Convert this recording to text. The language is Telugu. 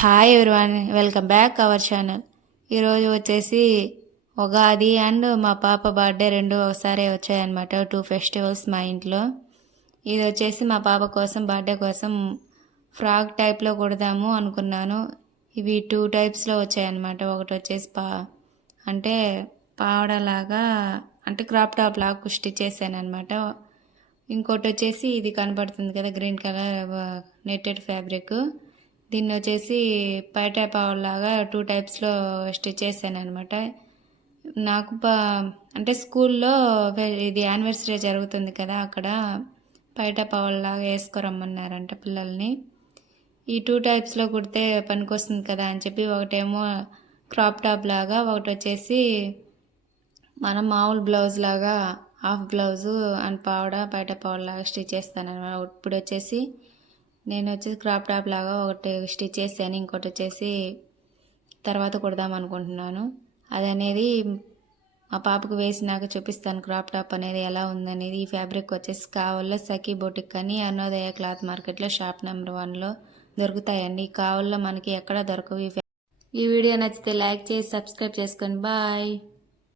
Hi everyone, welcome back our channel. ఈరోజు వచ్చేసి ఉగాది అండ్ మా పాప బర్త్డే రెండు ఒకసారి వచ్చాయన్నమాట. 2 ఫెస్టివల్స్ మా ఇంట్లో. ఇది వచ్చేసి మా పాప కోసం బర్త్డే కోసం ఫ్రాక్ టైప్లో కుడదాము అనుకున్నాను. ఇవి 2 టైప్స్లో వచ్చాయన్నమాట. ఒకటి వచ్చేసి అంటే పావడలాగా అంటే క్రాప్ టాప్ లాగా స్టిచ్ చేశాను అనమాట. ఇంకోటి వచ్చేసి ఇది కనబడుతుంది కదా, గ్రీన్ కలర్ నెట్టెడ్ ఫ్యాబ్రిక్. దీన్ని వచ్చేసి పైట పావలాగా 2 టైప్స్లో స్టిచ్ చేశాను అనమాట. నాకు అంటే స్కూల్లో ఇది యానివర్సరీ జరుగుతుంది కదా, అక్కడ పైట పావలాగా వేసుకురమ్మన్నారంట పిల్లల్ని. ఈ 2 టైప్స్లో కుడితే పనికొస్తుంది కదా అని చెప్పి ఒకటేమో క్రాప్ టాప్ లాగా, ఒకటి వచ్చేసి మనం మామూలు బ్లౌజ్ లాగా హాఫ్ బ్లౌజు అండ్ పైట పావలాగా స్టిచ్ చేస్తాను అనమాట. ఇప్పుడు వచ్చేసి నేను వచ్చేసి క్రాప్ టాప్ లాగా ఒకటి స్టిచ్ చేశాను, ఇంకోటి వచ్చేసి తర్వాత కుడదాం అనుకుంటున్నాను. అది అనేది మా పాపకు వేసినాక చూపిస్తాను క్రాప్ టాప్ అనేది ఎలా ఉందనేది. ఈ ఫ్యాబ్రిక్ వచ్చేసి కావల్లో సఖీ బొటిక్ అని అన్నోదయ క్లాత్ మార్కెట్లో షాప్ నెంబర్ 1లో దొరుకుతాయండి. కావల్లో మనకి ఎక్కడ దొరకవు. ఈ వీడియో నచ్చితే లైక్ చేసి సబ్స్క్రైబ్ చేసుకోండి. బాయ్.